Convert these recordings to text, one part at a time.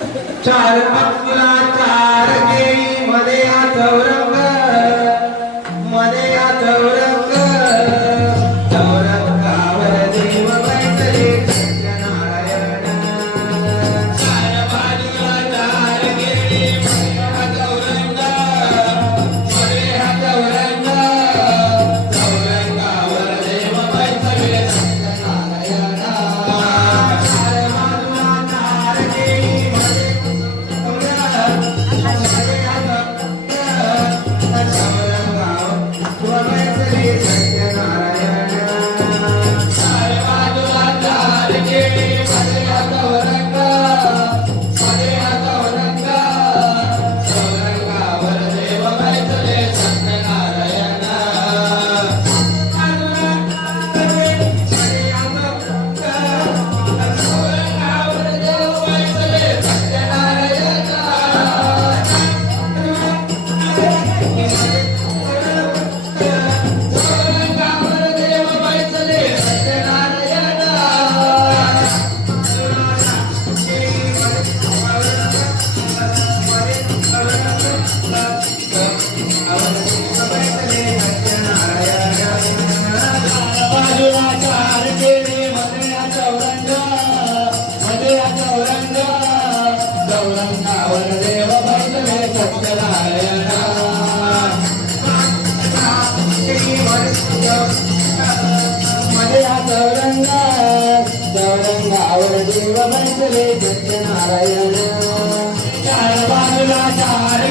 चार पंक्तीला चार केळी मध्ये हा चौरंग मध्ये हा चौरंग चौरंगावर देव बैसले सत्यनारायण चार बाजूला चार केळी मध्ये हा चौरंग मध्ये हा चौरंग चौरंगावर देव बैसले सत्यनारायण चार बाजूला चार केळी सत्यनारायण चार बाजूला चार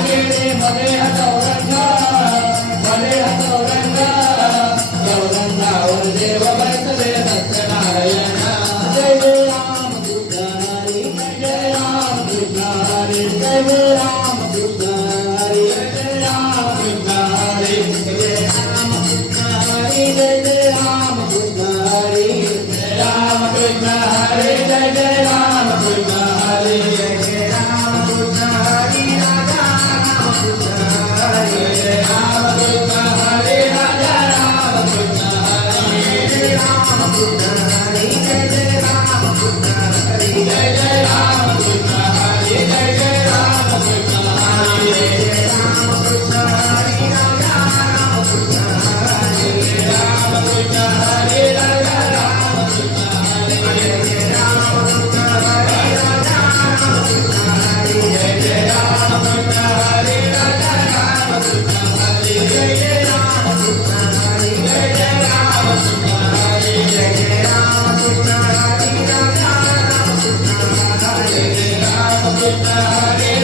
केळे मध्ये हा चौरंग मध्ये हा चौरंग चौरंगावर देव बैसले सत्यनारायण जय जय राम कृष्ण हरी जय राम कृष्ण हरी जय राम कृष्ण हरी जय राम कृष्ण हरी जय राम कृष्ण हरी जय राम कृष्ण हरी जय राम कृष्ण हरी जय राम कृष्ण हरी जय राम कृष्ण हरी राजा राम कृष्ण हरी जय राम कृष्ण हरी राजा राम कृष्ण हरी जय राम कृष्ण हरी जय राम कृष्ण हरी जय राम कृष्ण हरी जय राम कृष्ण हरी जय राम कृष्ण हरी राजा राम कृष्ण हरी जय राम कृष्ण हरी राजा राम कृष्ण हरी जय राम कृष्ण हरी राजा राम कृष्ण हरी जय राम कृष्ण हरी राजा राम कृष्ण हरी जय राम कृष्ण हरी जय राम कृष्ण हरी जय राम कृष्ण हरी राजा राम कृष्ण हरी जय राम कृष्ण हरी